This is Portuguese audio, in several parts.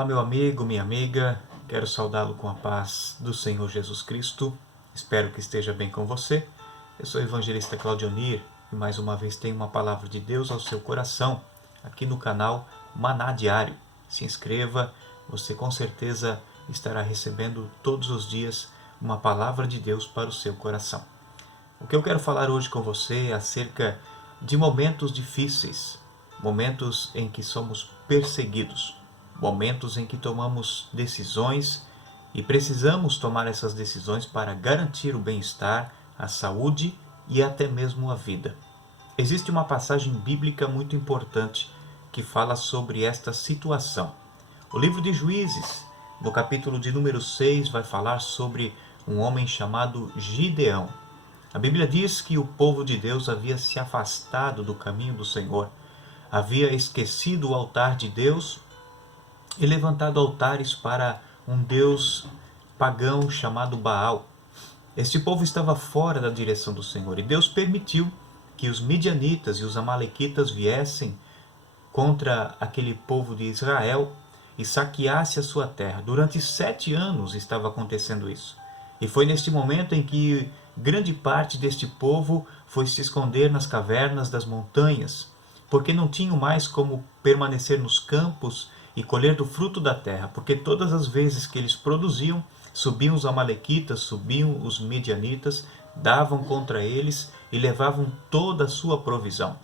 Olá, meu amigo, minha amiga, quero saudá-lo com a paz do Senhor Jesus Cristo. Espero que esteja bem com você. Eu sou o evangelista Claudionir e mais uma vez tenho uma palavra de Deus ao seu coração aqui no canal Maná Diário. Se inscreva, você com certeza estará recebendo todos os dias uma palavra de Deus para o seu coração. O que eu quero falar hoje com você é acerca de momentos difíceis, momentos em que somos perseguidos, momentos em que tomamos decisões e precisamos tomar essas decisões para garantir o bem-estar, a saúde e até mesmo a vida. Existe uma passagem bíblica muito importante que fala sobre esta situação. O livro de Juízes, no capítulo de número 6, vai falar sobre um homem chamado Gideão. A Bíblia diz que o povo de Deus havia se afastado do caminho do Senhor, havia esquecido o altar de Deus e levantado altares para um deus pagão chamado Baal. Este povo estava fora da direção do Senhor e Deus permitiu que os midianitas e os amalequitas viessem contra aquele povo de Israel e saqueasse a sua terra. Durante 7 anos estava acontecendo isso. E foi neste momento em que grande parte deste povo foi se esconder nas cavernas das montanhas, porque não tinham mais como permanecer nos campos e colher do fruto da terra, porque todas as vezes que eles produziam, subiam os amalequitas, subiam os midianitas, davam contra eles e levavam toda a sua provisão.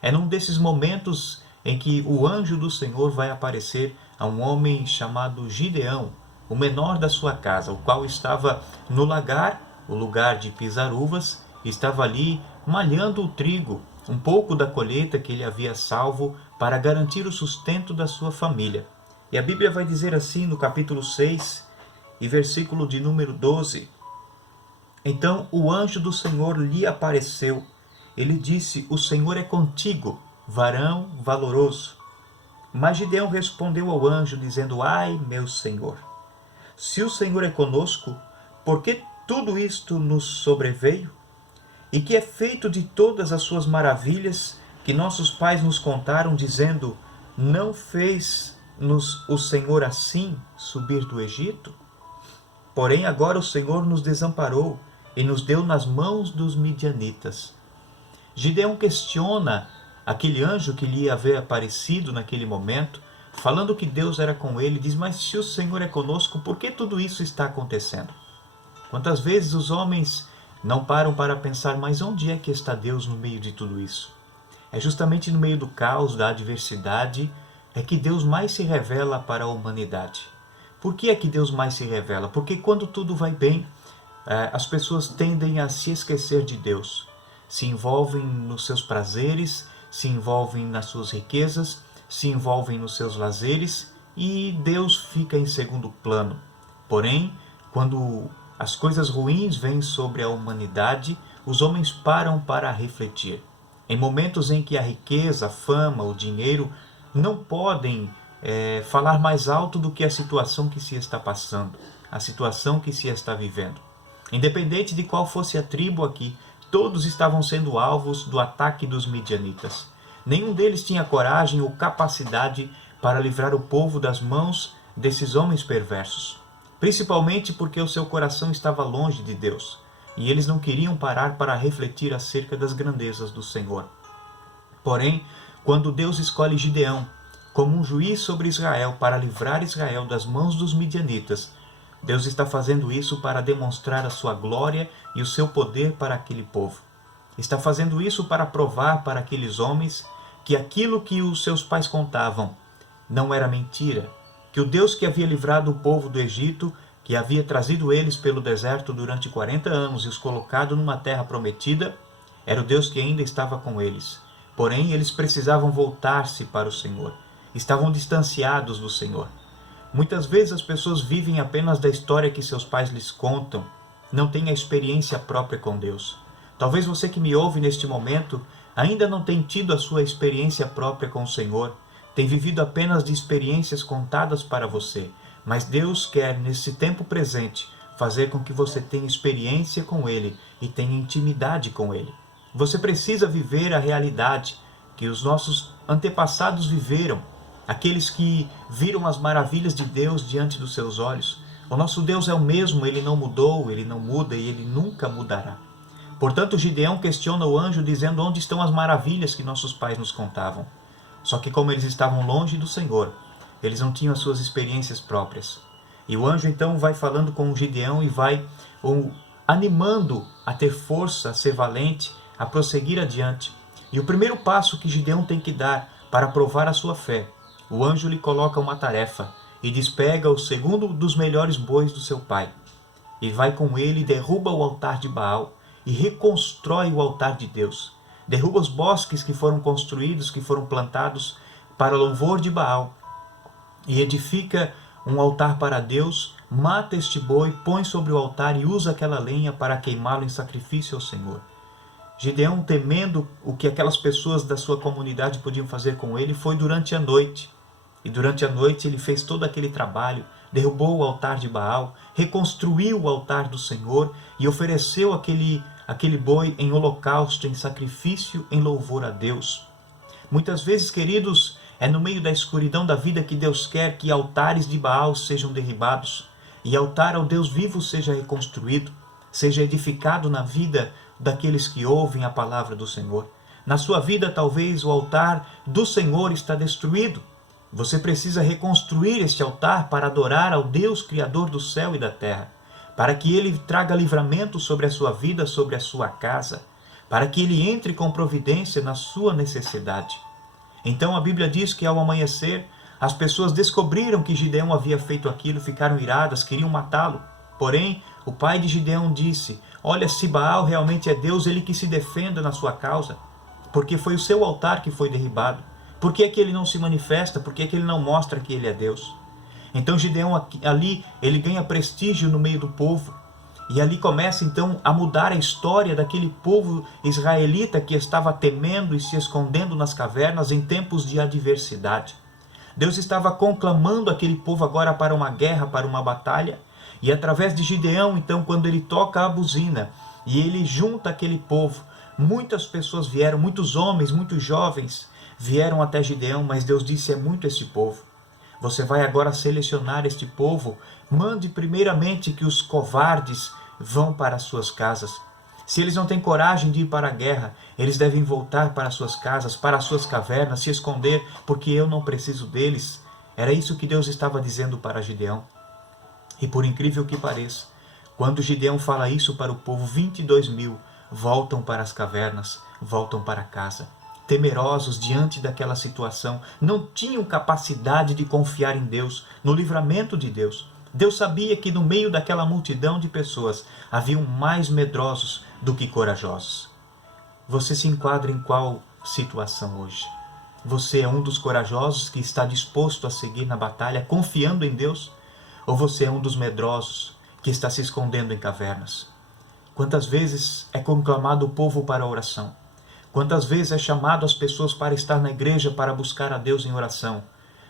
É num desses momentos em que o anjo do Senhor vai aparecer a um homem chamado Gideão, o menor da sua casa, o qual estava no lagar, o lugar de pisar uvas, estava ali malhando o trigo, um pouco da colheita que ele havia salvo para garantir o sustento da sua família. E a Bíblia vai dizer assim no capítulo 6 e versículo de número 12. Então o anjo do Senhor lhe apareceu. Ele disse: "O Senhor é contigo, varão valoroso." Mas Gideão respondeu ao anjo, dizendo: "Ai, meu Senhor, se o Senhor é conosco, por que tudo isto nos sobreveio? E que é feito de todas as suas maravilhas que nossos pais nos contaram, dizendo: não fez-nos o Senhor assim subir do Egito? Porém agora o Senhor nos desamparou e nos deu nas mãos dos midianitas." Gideão questiona aquele anjo que lhe havia aparecido naquele momento, falando que Deus era com ele, diz: "Mas se o Senhor é conosco, por que tudo isso está acontecendo?" Quantas vezes os homens não param para pensar: mas onde é que está Deus no meio de tudo isso? É justamente no meio do caos, da adversidade, é que Deus mais se revela para a humanidade. Por que é que Deus mais se revela? Porque quando tudo vai bem, as pessoas tendem a se esquecer de Deus. Se envolvem nos seus prazeres, se envolvem nas suas riquezas, se envolvem nos seus lazeres e Deus fica em segundo plano. Porém, quando as coisas ruins vêm sobre a humanidade, os homens param para refletir. Em momentos em que a riqueza, a fama, o dinheiro não podem falar mais alto do que a situação que se está passando, a situação que se está vivendo. Independente de qual fosse a tribo aqui, todos estavam sendo alvos do ataque dos midianitas. Nenhum deles tinha coragem ou capacidade para livrar o povo das mãos desses homens perversos, principalmente porque o seu coração estava longe de Deus, e eles não queriam parar para refletir acerca das grandezas do Senhor. Porém, quando Deus escolhe Gideão como um juiz sobre Israel para livrar Israel das mãos dos midianitas, Deus está fazendo isso para demonstrar a sua glória e o seu poder para aquele povo. Está fazendo isso para provar para aqueles homens que aquilo que os seus pais contavam não era mentira, que o Deus que havia livrado o povo do Egito, que havia trazido eles pelo deserto durante 40 anos e os colocado numa terra prometida, era o Deus que ainda estava com eles. Porém, eles precisavam voltar-se para o Senhor. Estavam distanciados do Senhor. Muitas vezes as pessoas vivem apenas da história que seus pais lhes contam, não têm a experiência própria com Deus. Talvez você que me ouve neste momento ainda não tenha tido a sua experiência própria com o Senhor, tem vivido apenas de experiências contadas para você, mas Deus quer, nesse tempo presente, fazer com que você tenha experiência com Ele e tenha intimidade com Ele. Você precisa viver a realidade que os nossos antepassados viveram, aqueles que viram as maravilhas de Deus diante dos seus olhos. O nosso Deus é o mesmo, Ele não mudou, Ele não muda e Ele nunca mudará. Portanto, Gideão questiona o anjo dizendo onde estão as maravilhas que nossos pais nos contavam. Só que como eles estavam longe do Senhor, eles não tinham as suas experiências próprias. E o anjo então vai falando com o Gideão e vai o animando a ter força, a ser valente, a prosseguir adiante. E o primeiro passo que Gideão tem que dar para provar a sua fé, o anjo lhe coloca uma tarefa e despega o segundo dos melhores bois do seu pai. E vai com ele, derruba o altar de Baal e reconstrói o altar de Deus. Derruba os bosques que foram construídos, que foram plantados para louvor de Baal. E edifica um altar para Deus, mata este boi, põe sobre o altar e usa aquela lenha para queimá-lo em sacrifício ao Senhor. Gideão, temendo o que aquelas pessoas da sua comunidade podiam fazer com ele, foi durante a noite. E durante a noite ele fez todo aquele trabalho, derrubou o altar de Baal, reconstruiu o altar do Senhor e ofereceu aquele boi em holocausto, em sacrifício, em louvor a Deus. Muitas vezes, queridos, é no meio da escuridão da vida que Deus quer que altares de Baal sejam derribados e altar ao Deus vivo seja reconstruído, seja edificado na vida daqueles que ouvem a palavra do Senhor. Na sua vida, talvez o altar do Senhor está destruído. Você precisa reconstruir este altar para adorar ao Deus Criador do céu e da terra, para que Ele traga livramento sobre a sua vida, sobre a sua casa, para que Ele entre com providência na sua necessidade. Então a Bíblia diz que ao amanhecer, as pessoas descobriram que Gideão havia feito aquilo, ficaram iradas, queriam matá-lo. Porém, o pai de Gideão disse: olha, se Baal realmente é Deus, ele que se defenda na sua causa, porque foi o seu altar que foi derribado. Por que é que ele não se manifesta? Por que é que ele não mostra que ele é Deus? Então Gideão ali, ele ganha prestígio no meio do povo. E ali começa então a mudar a história daquele povo israelita que estava temendo e se escondendo nas cavernas em tempos de adversidade. Deus estava conclamando aquele povo agora para uma guerra, para uma batalha. E através de Gideão, então, quando ele toca a buzina e ele junta aquele povo, muitas pessoas vieram, muitos homens, muitos jovens vieram até Gideão, mas Deus disse: é muito esse povo. Você vai agora selecionar este povo, mande primeiramente que os covardes vão para as suas casas. Se eles não têm coragem de ir para a guerra, eles devem voltar para as suas casas, para as suas cavernas, se esconder, porque eu não preciso deles. Era isso que Deus estava dizendo para Gideão. E por incrível que pareça, quando Gideão fala isso para o povo, 22.000 voltam para as cavernas, voltam para casa. Temerosos diante daquela situação, não tinham capacidade de confiar em Deus, no livramento de Deus. Deus sabia que no meio daquela multidão de pessoas haviam mais medrosos do que corajosos. Você se enquadra em qual situação hoje? Você é um dos corajosos que está disposto a seguir na batalha, confiando em Deus? Ou você é um dos medrosos que está se escondendo em cavernas? Quantas vezes é conclamado o povo para a oração? Quantas vezes é chamado as pessoas para estar na igreja para buscar a Deus em oração?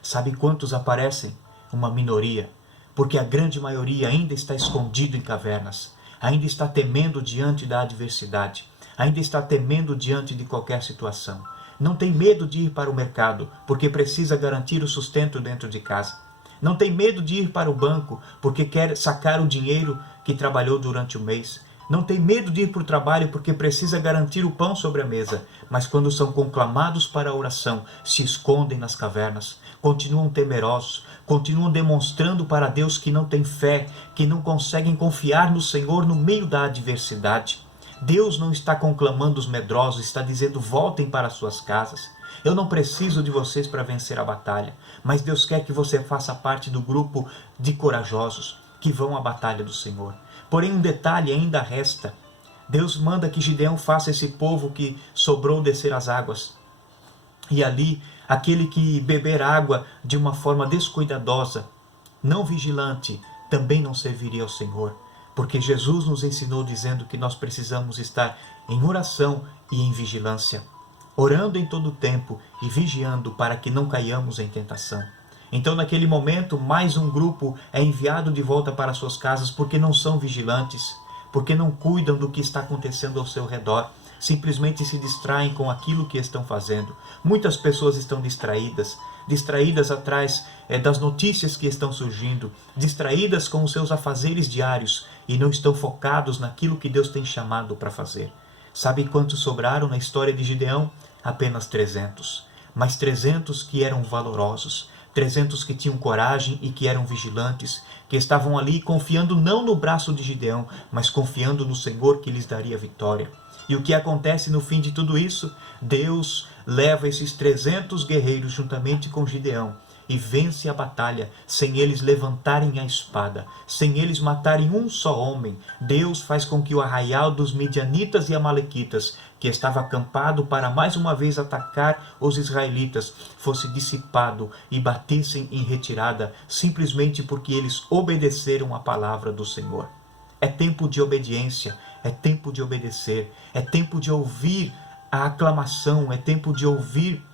Sabe quantos aparecem? Uma minoria. Porque a grande maioria ainda está escondido em cavernas, ainda está temendo diante da adversidade, ainda está temendo diante de qualquer situação. Não tem medo de ir para o mercado, porque precisa garantir o sustento dentro de casa. Não tem medo de ir para o banco, porque quer sacar o dinheiro que trabalhou durante o mês. Não tem medo de ir para o trabalho, porque precisa garantir o pão sobre a mesa. Mas quando são conclamados para a oração, se escondem nas cavernas, continuam temerosos, continuam demonstrando para Deus que não têm fé, que não conseguem confiar no Senhor no meio da adversidade. Deus não está conclamando os medrosos, está dizendo: voltem para suas casas. Eu não preciso de vocês para vencer a batalha, mas Deus quer que você faça parte do grupo de corajosos que vão à batalha do Senhor. Porém, um detalhe ainda resta. Deus manda que Gideão faça esse povo que sobrou descer as águas. E ali, aquele que beber água de uma forma descuidadosa, não vigilante, também não serviria ao Senhor. Porque Jesus nos ensinou dizendo que nós precisamos estar em oração e em vigilância, orando em todo o tempo e vigiando para que não caiamos em tentação. Então, naquele momento, mais um grupo é enviado de volta para suas casas porque não são vigilantes, porque não cuidam do que está acontecendo ao seu redor, simplesmente se distraem com aquilo que estão fazendo. Muitas pessoas estão distraídas atrás das notícias que estão surgindo, distraídas com os seus afazeres diários e não estão focados naquilo que Deus tem chamado para fazer. Sabe quantos sobraram na história de Gideão? Apenas 300. Mas 300 que eram valorosos, 300 que tinham coragem e que eram vigilantes, que estavam ali confiando não no braço de Gideão, mas confiando no Senhor que lhes daria vitória. E o que acontece no fim de tudo isso? Deus leva esses 300 guerreiros juntamente com Gideão e vence a batalha sem eles levantarem a espada, sem eles matarem um só homem. Deus faz com que o arraial dos midianitas e amalequitas, que estava acampado para mais uma vez atacar os israelitas, fosse dissipado e batessem em retirada, simplesmente porque eles obedeceram a palavra do Senhor. É tempo de obediência, é tempo de obedecer, é tempo de ouvir a aclamação, é tempo de ouvir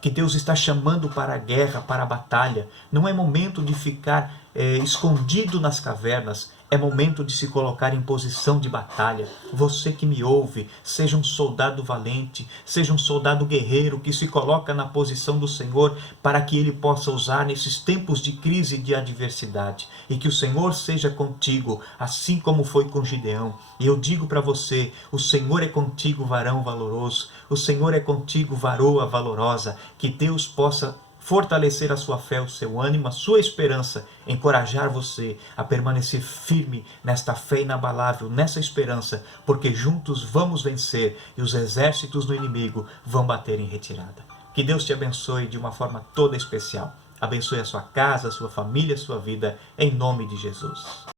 que Deus está chamando para a guerra, para a batalha. Não é momento de ficar escondido nas cavernas, é momento de se colocar em posição de batalha. Você que me ouve, seja um soldado valente, seja um soldado guerreiro que se coloca na posição do Senhor para que Ele possa usar nesses tempos de crise e de adversidade. E que o Senhor seja contigo, assim como foi com Gideão. E eu digo para você, o Senhor é contigo, varão valoroso. O Senhor é contigo, varoa valorosa. Que Deus possa fortalecer a sua fé, o seu ânimo, a sua esperança, encorajar você a permanecer firme nesta fé inabalável, nessa esperança, porque juntos vamos vencer e os exércitos do inimigo vão bater em retirada. Que Deus te abençoe de uma forma toda especial. Abençoe a sua casa, a sua família, a sua vida, em nome de Jesus.